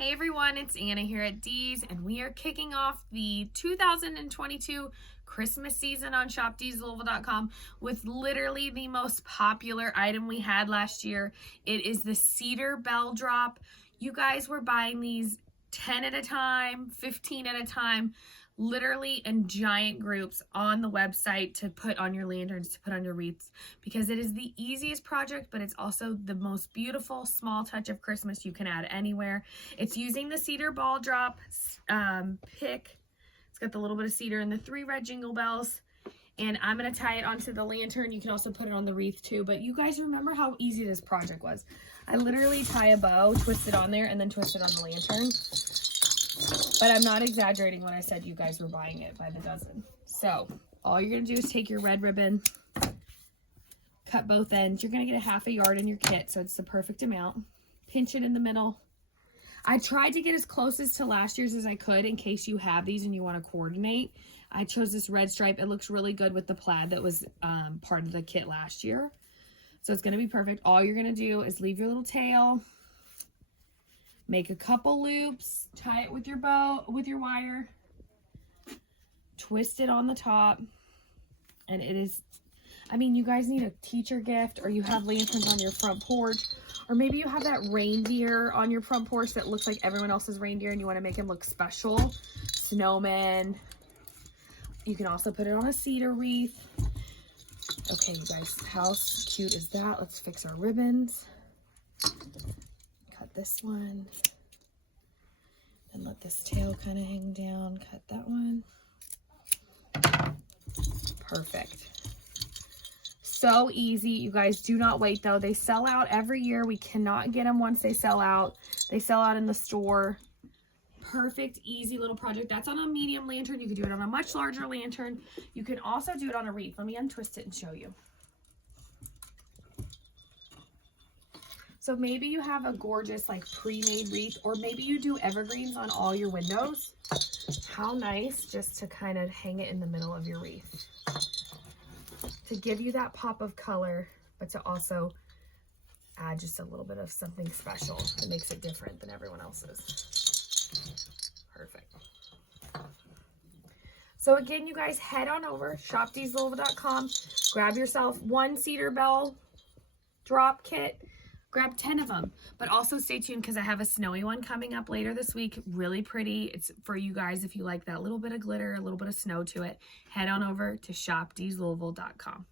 Hey everyone, it's Anna here at Dee's, and we are kicking off the 2022 Christmas season on shopdeeslouisville.com with literally the most popular item we had last year. It is the CEDAR Bell Drop. You guys were buying these 10 at a time, 15 at a time, literally in giant groups on the website to put on your lanterns, to put on your wreaths, because it is the easiest project, but it's also the most beautiful small touch of Christmas you can add anywhere. It's using the CEDAR Ball Drop pick. It's got the little bit of cedar and the 3 red jingle bells, and I'm going to tie it onto the lantern. You can also put it on the wreath too, but you guys remember how easy this project was. I literally tie a bow, twist it on there, and then twist it on the lantern. But I'm not exaggerating when I said you guys were buying it by the dozen. So all you're going to do is take your red ribbon, cut both ends. You're going to get a ½ yard in your kit, so it's the perfect amount. Pinch it in the middle. I tried to get as close as to last year's as I could in case you have these and you want to coordinate. I chose this red stripe. It looks really good with the plaid that was part of the kit last year. So it's going to be perfect. All you're going to do is leave your little tail. Make a couple loops, tie it with your bow, with your wire, twist it on the top, and it is, I mean, you guys need a teacher gift, or you have lanterns on your front porch, or maybe you have that reindeer on your front porch that looks like everyone else's reindeer and you want to make him look special. Snowman. You can also put it on a cedar wreath. Okay, you guys, how cute is that? Let's fix our ribbons. Cut this one and let this tail kind of hang down. Cut that one. Perfect. So easy. You guys, do not wait though. They sell out every year. We cannot get them once they sell out. They sell out in the store. Perfect, easy little project. That's on a medium lantern. You could do it on a much larger lantern. You can also do it on a wreath. Let me untwist it and show you. So maybe you have a gorgeous like pre-made wreath, or maybe you do evergreens on all your windows. How nice just to kind of hang it in the middle of your wreath. To give you that pop of color, but to also add just a little bit of something special that makes it different than everyone else's. Perfect. So again, you guys, head on over, shopdeeslouisville.com, grab yourself one CEDAR Bell Drop kit. Grab 10 of them, but also stay tuned because I have a snowy one coming up later this week. Really pretty. It's for you guys if you like that little bit of glitter, a little bit of snow to it. Head on over to shopdeeslouisville.com.